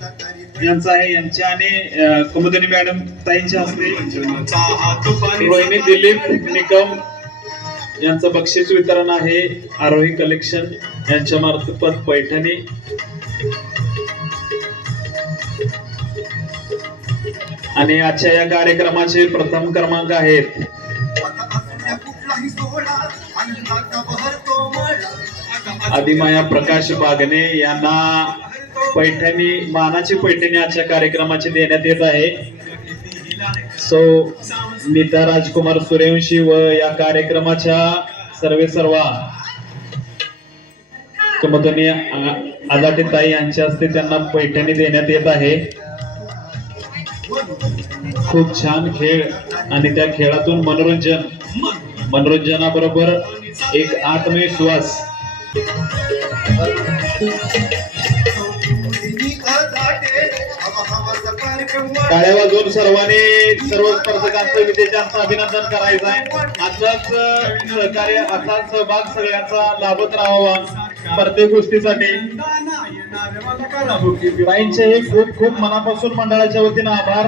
यांचा आहे, यांच्या आणि कुमुदिनी मॅडम ताईंच्या हस्ते रोहिणी दिलीप निकम यांचं बक्षीस वितरण आहे. आरोही कलेक्शन यांच्या मार्फत पैठणी आणि आजच्या या कार्यक्रमाचे प्रथम क्रमांक आहेत आदिमाया प्रकाश बागणे यांना पैठणी मानाची पैठणी आजच्या कार्यक्रमाची देण्यात येत आहे. सो नीता राजकुमार सूर्यवंशी व या कार्यक्रमाच्या सर्वा कुमुदिनी आदाटे ताई यांच्या हस्ते त्यांना पैठणी देण्यात येत आहे. खूप छान खेळ आणि त्या खेळातून मनोरंजनाबरोबर एक आत्मविश्वास. टाळ्या वाजवून सर्व स्पर्धकांचं विजेत्यांचं अभिनंदन करायचं आहे. असाच सहकार्य असा सहभाग सगळ्यांचा लाभत राहावा प्रत्येक गोष्टीसाठी. ताईंचे खूप खूप मनापासून मंडळाच्या वतीने आभार.